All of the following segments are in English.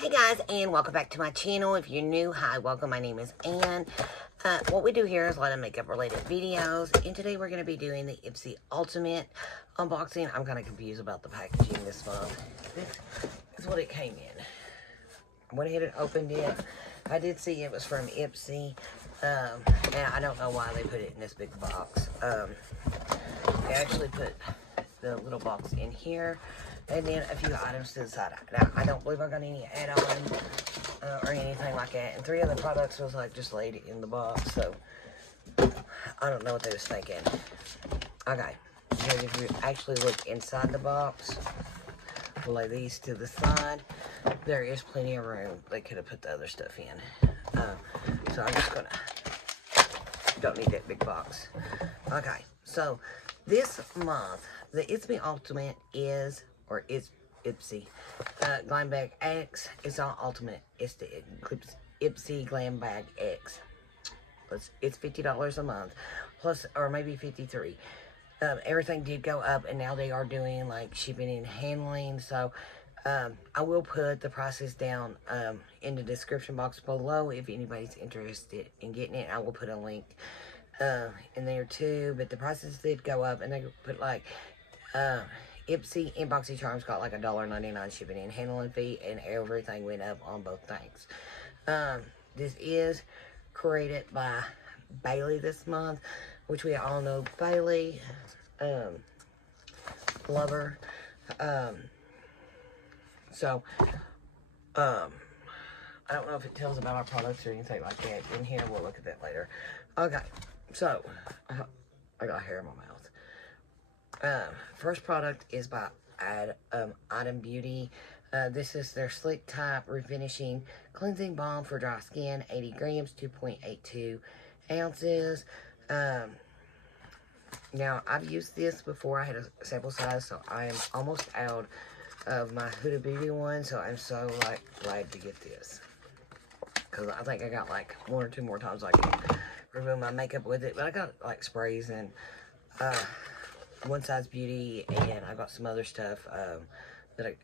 Hey guys, and welcome back to my channel. If you're new, hi, welcome. My name is Ann. What we do here is a lot of makeup related videos, and today we're going to be doing the Ipsy Ultimate unboxing. I'm kind of confused about the packaging this month. This is what it came in. I went ahead and opened it. I did see it was from Ipsy, and I don't know why they put it in this big box. They actually put the little box in here, and then a few items to the side. Now, I don't believe I got any add-ons or anything like that. And 3 of the products was like just laid in the box, so I don't know what they was thinking. Okay, because if you actually look inside the box, we'll lay these to the side. There is plenty of room. They could have put the other stuff in. So I'm just gonna, don't need that big box. Okay, so this month, the Ipsy Ultimate is, or is Ipsy Glam Bag X. It's on Ultimate. It's the Ipsy Glam Bag X. It's $50 a month, plus, or maybe $53. Everything did go up, and now they are doing like shipping and handling. So I will put the prices down in the description box below if anybody's interested in getting it. I will put a link in there too. But the prices did go up, and they put like Ipsy and BoxyCharms got like $1.99 shipping and handling fee, and everything went up on both things. This is created by Bailey this month, which we all know Bailey. Love her. So I don't know if it tells about our products or anything like that in here. We'll look at that later. Okay, so I got hair in my mouth. First product is by Item Beauty. This is their Slick Type Refinishing Cleansing Balm for Dry Skin, 80 grams, 2.82 ounces. Now, I've used this before. I had a sample size, so I am almost out of my Huda Beauty one, so I'm so, like, glad to get this. Because I think I got, like, 1 or 2 more times I can remove my makeup with it. But I got, like, sprays and One Size Beauty, and I got some other stuff that I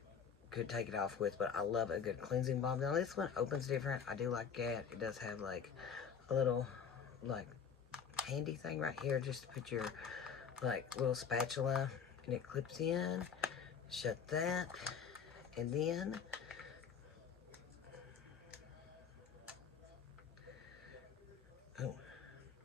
could take it off with. But I love a good cleansing balm. Now, this one opens different. I do like that. It does have, like, a little, like, handy thing right here just to put your, like, little spatula, and it clips in. Shut that, and then oh,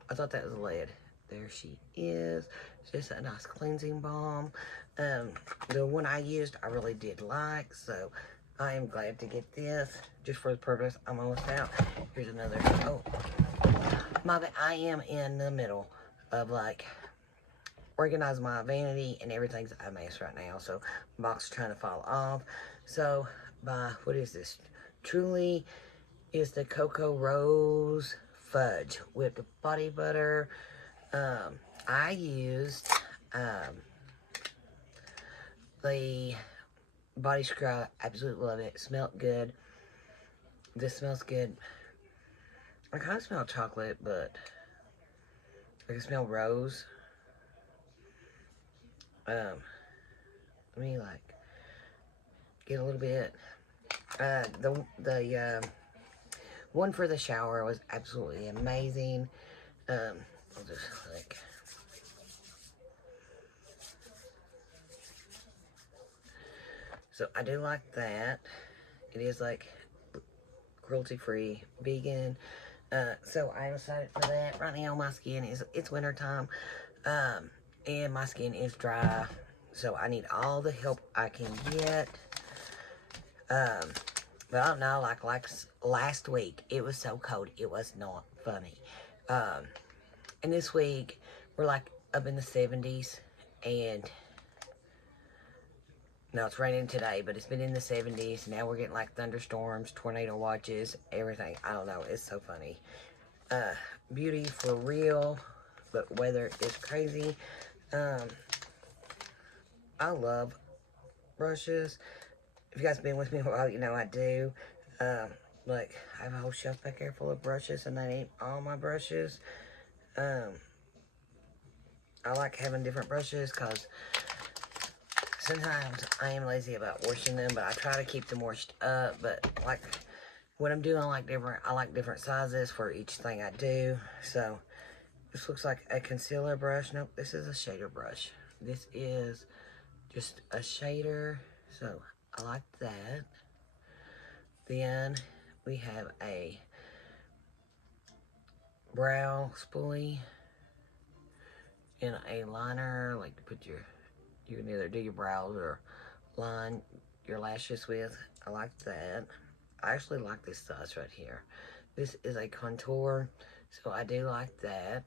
I thought that was lead. There she is. Just a nice cleansing balm. The one I used I really did like, so I am glad to get this just for the purpose. I'm almost out. Here's another. Oh, I am in the middle of, like, organize my vanity, and everything's a mess right now, so the box is trying to fall off. So what is this? Truly is the Cocoa Rose Fudge with the body butter. I used the body scrub. Absolutely love it. Smelled good. This smells good. I kind of smell chocolate, but I can smell rose. Let me, like, get a little bit. The one for the shower was absolutely amazing. I'll just, like, so I do like that. It is, like, cruelty-free, vegan. So I'm excited for that. Right now my skin it's winter time. And my skin is dry, so I need all the help I can get. But I don't know, like last week, it was so cold, it was not funny. And this week, we're like up in the 70s, and no, it's raining today, but it's been in the 70s. Now we're getting like thunderstorms, tornado watches, everything. I don't know, it's so funny. Beauty for real, but weather is crazy. I love brushes. If you guys have been with me a while, you know I do. Like, I have a whole shelf back here full of brushes, and that ain't all my brushes. I like having different brushes because sometimes I am lazy about washing them, but I try to keep them washed up. But like what I'm doing, I like different sizes for each thing I do. So this looks like a concealer brush. Nope, this is a shader brush. This is just a shader, so I like that. Then we have a brow spoolie and a liner, like to put you can either do your brows or line your lashes with. I like that. I actually like this size right here. This is a contour, so I do like that.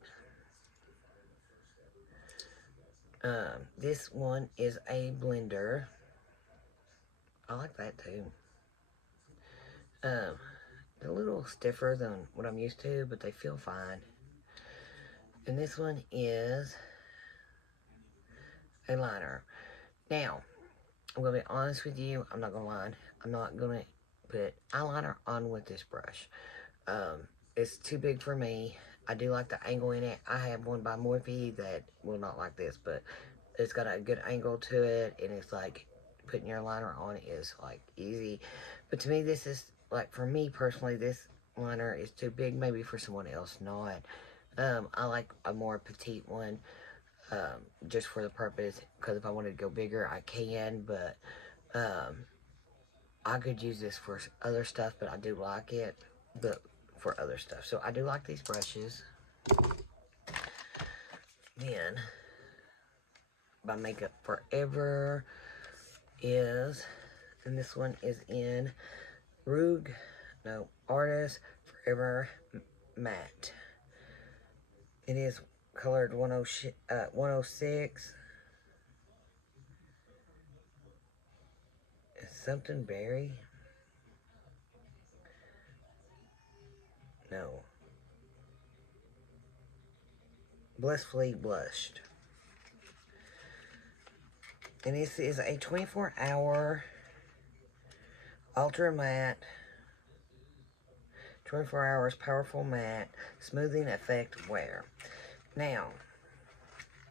This one is a blender. I like that too. They're a little stiffer than what I'm used to, but they feel fine. And this one is a liner. Now, I'm going to be honest with you. I'm not going to lie. I'm not going to put eyeliner on with this brush. It's too big for me. I do like the angle in it. I have one by Morphe that will not like this, but it's got a good angle to it, and it's like putting your liner on is like easy. But to me, this is like, for me personally, this liner is too big. Maybe for someone else not. I like a more petite one, just for the purpose, because if I wanted to go bigger I can, but I could use this for other stuff, but I do like it, but for other stuff. So I do like these brushes. Then by Makeup Forever is, and this one is in Artist Forever Matte. It is colored 106. It's something berry. No. Blissfully Blushed. And this is a 24-hour ultra matte, 24 hours powerful matte smoothing effect wear. Now,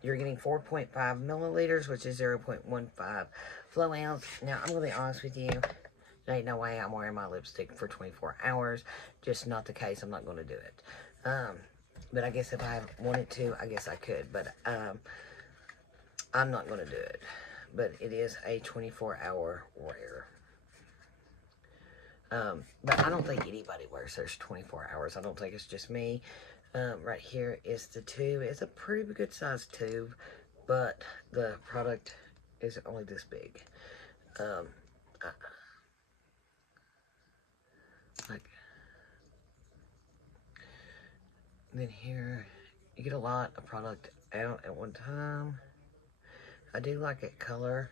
you're getting 4.5 milliliters, which is 0.15 flow ounce. Now, I'm going to be honest with you. There ain't no way I'm wearing my lipstick for 24 hours. Just not the case. I'm not going to do it. But I guess if I wanted to, I guess I could. But I'm not going to do it. But it is a 24-hour wear. But I don't think anybody wears theirs 24 hours. I don't think it's just me. Right here is the tube. It's a pretty good size tube, but the product is only this big. Then here, you get a lot of product out at one time. I do like it color.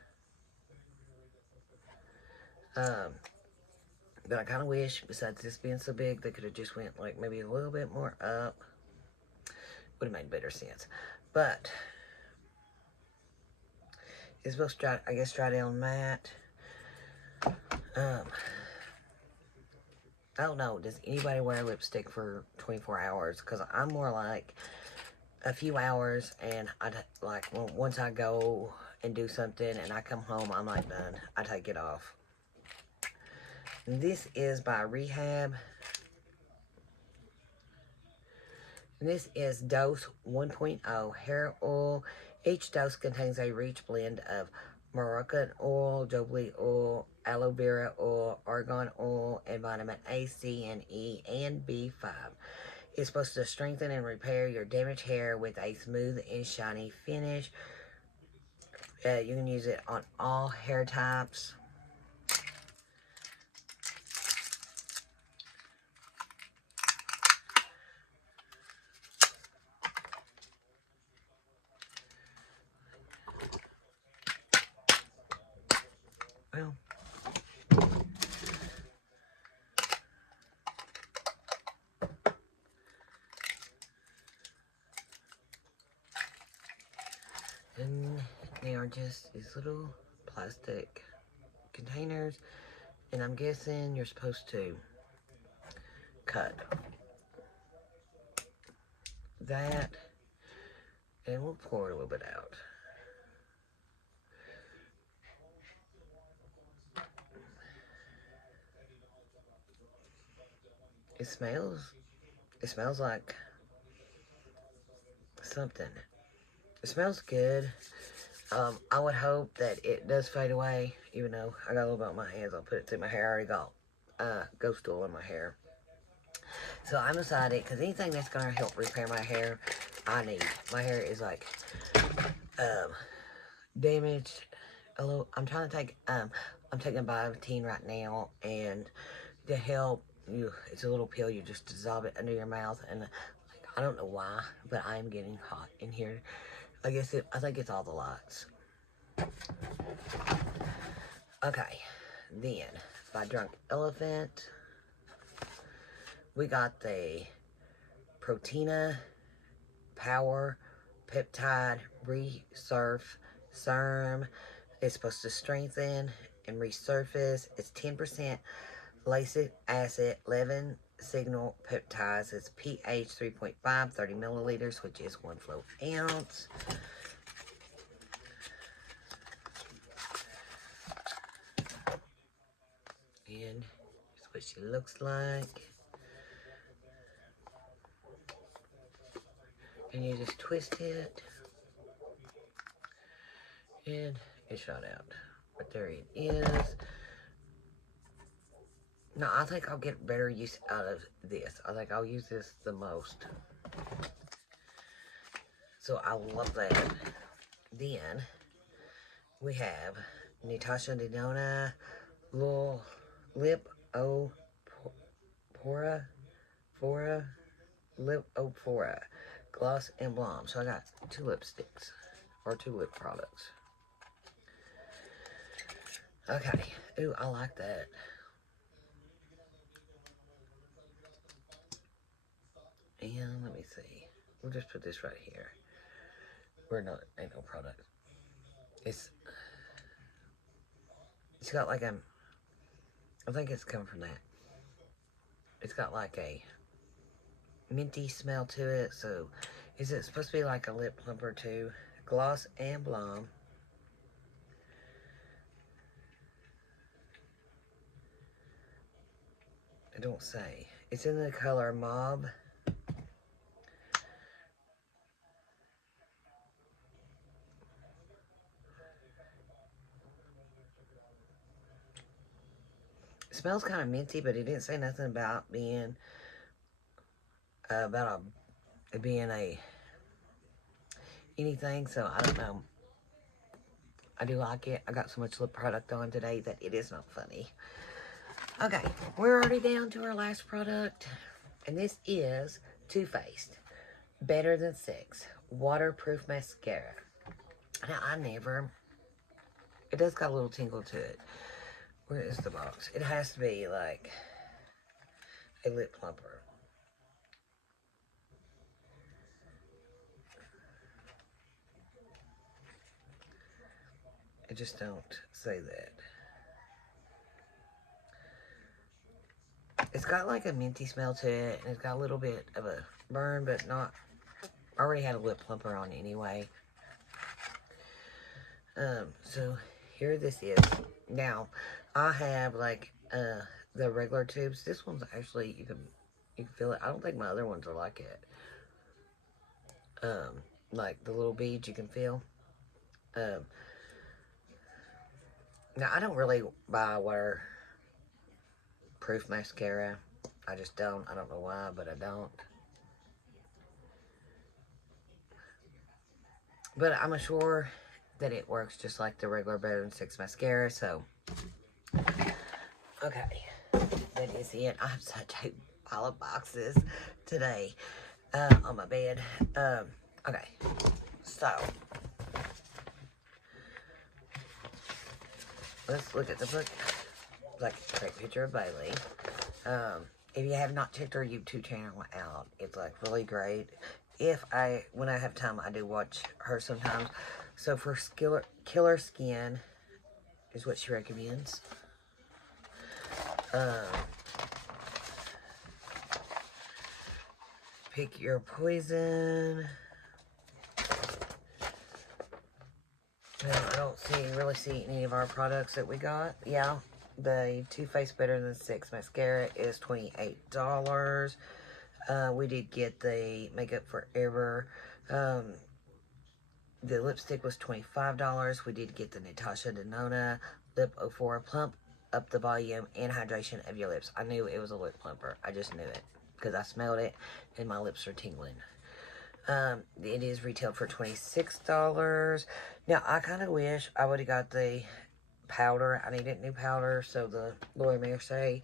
But I kind of wish, besides this being so big, they could have just went like maybe a little bit more up. Would have made better sense. But it's supposed to dry, I guess, dry down matte. I don't know. Does anybody wear lipstick for 24 hours? Because I'm more like a few hours, and once I go and do something and I come home, I'm like done. I take it off. And this is by Rehab. And this is Dose 1.0 Hair Oil. Each dose contains a rich blend of Moroccan oil, jojoba oil, aloe vera oil, argan oil, and vitamin A, C, and E, and B5. It's supposed to strengthen and repair your damaged hair with a smooth and shiny finish. You can use it on all hair types. Well, and they are just these little plastic containers, and I'm guessing you're supposed to cut that, and we'll pour it a little bit out. It smells like something. It smells good. I would hope that it does fade away, even though I got a little bit on my hands. I'll put it through my hair. I already got ghost oil in my hair. So I'm decided, because anything that's going to help repair my hair, I need. My hair is like damaged a little. I'm trying to take, I'm taking Biotin right now, and to help you, it's a little pill, you just dissolve it under your mouth, and like, I don't know why, but I'm getting hot in here. I think it's all the lights. Okay, then, by Drunk Elephant, we got the Proteina Power Peptide Resurf Serum. It's supposed to strengthen and resurface. It's 10% lactic acid, 11 signal peptides. It's pH 3.5, 30 milliliters, which is 1 flow ounce. And that's what she looks like. And you just twist it, and it shot out. But there it is. Now, I think I'll get better use out of this. I think I'll use this the most. So I love that. Then we have Natasha Denona Lip Fora Gloss and Blonde. So I got 2 lipsticks, or 2 lip products. Okay. Ooh, I like that. And let me see. We'll just put this right here. Ain't no product. It's got like I think it's coming from that. It's got like a minty smell to it. So, is it supposed to be like a lip plumper too? Gloss and Blonde. I don't say. It's in the color Mauve. It smells kind of minty, but it didn't say nothing about being anything, so I don't know. I do like it. I got so much lip product on today that it is not funny. Okay, we're already down to our last product, and this is Too Faced Better Than Sex Waterproof Mascara. Now, it does got a little tingle to it. Where is the box? It has to be like a lip plumper. It just don't say that. It's got like a minty smell to it, and it's got a little bit of a burn, but not. I already had a lip plumper on anyway. So here this is. Now, I have like the regular tubes. This one's actually you can feel it. I don't think my other ones are like it. Like the little beads you can feel. Now, I don't really buy waterproof mascara. I just don't. I don't know why, but I don't. But I'm sure that it works just like the regular Better Than Sex mascara, so. Okay. That is it. I have such a pile of boxes today on my bed. Okay. So. Let's look at the book. Like a great picture of Bailey. If you have not checked her YouTube channel out, it's like really great. When I have time, I do watch her sometimes. So for killer skin is what she recommends. Pick your poison. Now, I don't really see any of our products that we got. Yeah, the Too Faced Better Than Sex mascara is $28. We did get the Makeup Forever. The lipstick was $25. We did get the Natasha Denona Lip Euphoria Plump Up the Volume and Hydration of Your Lips. I knew it was a lip plumper. I just knew it because I smelled it and my lips are tingling. It is retailed for $26. Now, I kind of wish I would have got the powder. I needed new powder, so the Laura Mercier,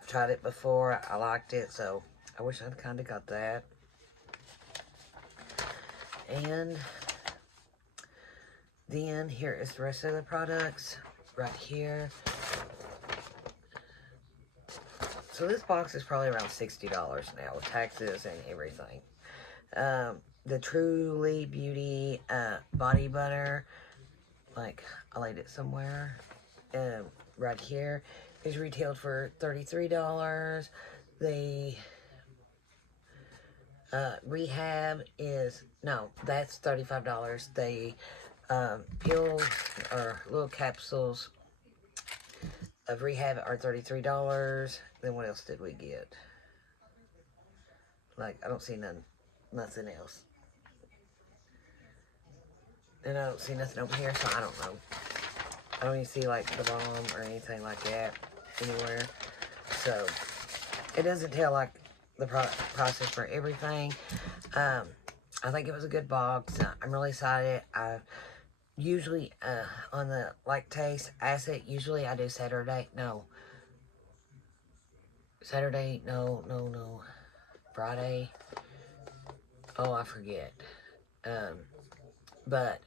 I've tried it before. I liked it, so I wish I'd kind of got that. And then here is the rest of the products right here. So this box is probably around $60 now with taxes and everything. The Truly Beauty body butter, like I laid it somewhere, right here, is retailed for $33. The Rehab is, no, that's $35. The pills or little capsules of Rehab are $33. Then what else did we get? Like, I don't see nothing else. And I don't see nothing over here, so I don't know. I don't even see, like, the balm or anything like that anywhere. So, it doesn't tell, like, the process for everything. I think it was a good box. I'm really excited. I usually, on the lactase acid, usually I do Friday, oh, I forget. But,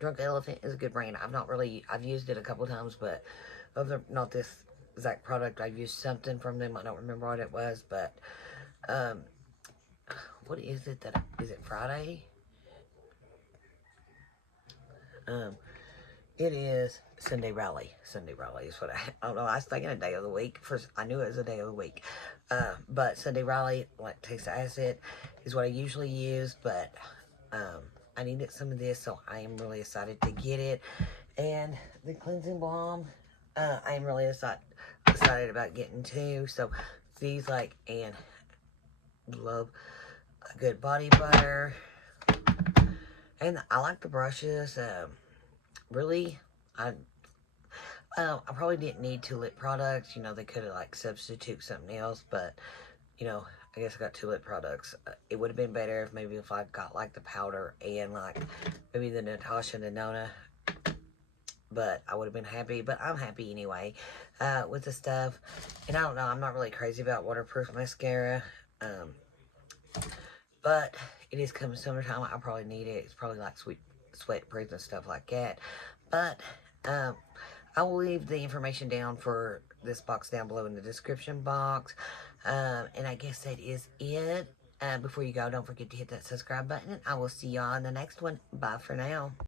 Drunk Elephant is a good brand. I've used it a couple times, but not this exact product. I've used something from them. I don't remember what it was, but, what is it is it Friday? It is Sunday Rally. Sunday Rally is what I don't know. I was thinking a day of the week. First, I knew it was a day of the week. But Sunday Rally, lactic acid, is what I usually use. But I needed some of this, so I am really excited to get it. And the cleansing balm, I am really excited about getting too. So these, and love a good body butter. And I like the brushes. Really, I probably didn't need 2 lip products. You know, they could have, substitute something else. But, you know, I guess I got 2 lip products. It would have been better if I got, the powder and, maybe the Natasha Denona. But I would have been happy. But I'm happy anyway with the stuff. And I don't know. I'm not really crazy about waterproof mascara. But it is coming summertime. I probably need it. It's probably sweat proof and stuff like that. But I will leave the information down for this box down below in the description box. And I guess that is it. Before you go, don't forget to hit that subscribe button. I will see y'all in the next one. Bye for now.